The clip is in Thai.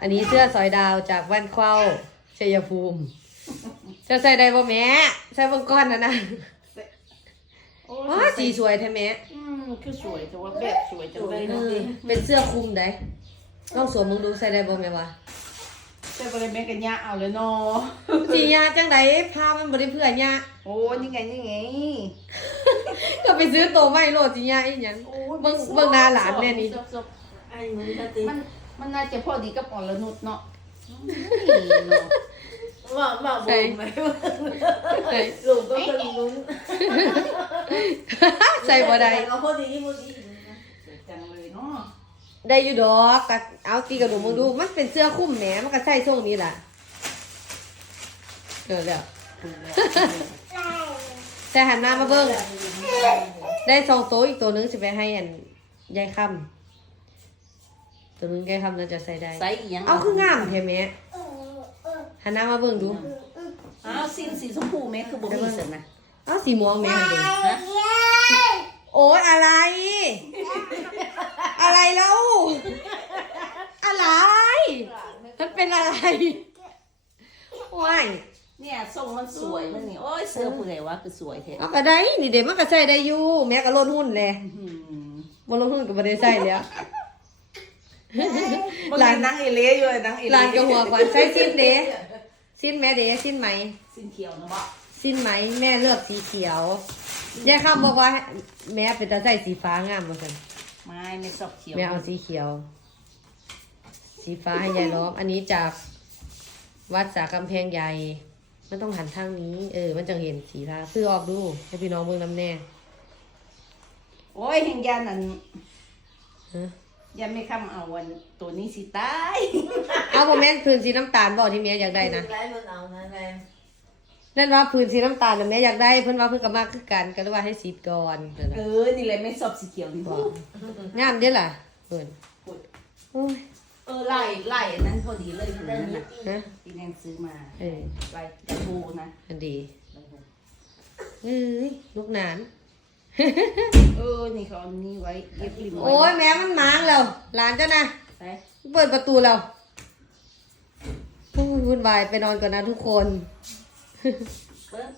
อันนี้เสื้อสอยดาวจากบ้านเข้าชัยภูมิจะใส่ได้บ่แม่ใส่เบางก้อนนะนะโอ้อ๋อสีสวยแท้แม่อืมคือสวยแต่ว่าแบบสวยจังเลยเอนะอเป็นเสื้อคลุมได้ลองสวมมึงดูใส่ได้บ่แม่วะแต่บริเวณกันยะเอาเลยเนาะสียาจังไดผ้ามันบ่ได้เพื่อยาโอ้นี่ไงนี่ไงก็ไปซื้อโตวไม่โลดสิยาอีหยังโอ้เบิ่งเบิ่งหน้าหลานแน่นี่ซบซบไอ้มึงจะตีมัน มันน่าจะพอดีกับอ่อนละนุดเนาะอืมเนาะว่าว่าบุญไหมใส่ลุงก็เป็นลุ้นใส่บ่ได้เอาพอดีพอดีสวยจังเลยเนาะได้อยู่ดอกก็เอาตีกระดูกมึงดู มันเป็นเสื้อคลุมแหมมันก็ใส่ทรงนี้ล่ะเกิดแล้วถูกแล้วแต่หันหน้ามาเบิ่งได้สองตัวอีกตัวหนึงสิไปให้อันยายค่ำ ตัวหนึงยายค่ำน่าจะใส่ได้ใส่อีหยังเอาคืองามเห็นไหมหันหน้ามาเบิ่งดูอ้าวสิ้นสีชมพูแม่คือบ่มีสินะเอาสีม่วงแม่เห็นดิฮะโอ๊ยอะไร อะไรแล้วอะไรมันเป็นอะไรว้ายเนี่ยทรงมันสวยมันนี่โอ้ยเสื้อผู้ใดวะคือสวยแท้เอาก็ได้นี่เด็กมันก็ใส่ได้อยู่แม่ก็ลดหุ้นแหละอืมบ่ลดหุ้นก็บ่ได้ใส่แล้ว มันมีนางเอเล่อยู่นางเอเล่หลานก็หัวกวันใส่สิ้นเด้สิ้นแม่เด้สิ้นไหมสิ้นเขียวเนาะบ่สิ้นไหมแม่เลือกสีเขียวยายคำบอกว่า แม่เป็นตาใส่สีฟ้างามบ่ซั่นไม่ไม่ชอบเขียวแม่เอาสีเขียว สีฟ้าให้ยายล้อม อันนี้จากวัดสากำแพงใหญ่มันต้องหันทางนี้ เออ มันจะเห็นสีฟ้าซื้อออกดูให้พี่น้องเบิ่งน้ำแน่ โอ้ยเฮงยานั่นฮะ ยาไม่คำเอาวันตัวนี้สิตายเอาบ่แม่นพื้นสีน้ำตาลบ่ที่แม่อยากได้นะ ไล่มันเอานะแม่นั่นว่าพื้นสีน้ำตาลน่ะแม่อยากได้เพิ่นว่าเพิ่นก็มากคือกันก็เลยว่าให้สีก่อนเพิ่นเอน่ะอนี่เลยไม่ชอบสีเขียวนี่บ่บ่งามเด้อล่ะเพิ่นโอ้ยเออไล่ไล่อันนั้นพอดีเลยผืนนั้นน่ะฮะที่แนนซื้อมาเออไล่กระบูนะอันดีเอ้ยลูกหนาน เออ นี่เขาเอานี่ไว้เย็บริมไว้โอ้ยแม่มันมางแล้วหลานเจ้านะไปเปิดประตูแล้วพูดวุ่นวายไปนอนก่อนนะทุกคนเบิ้ง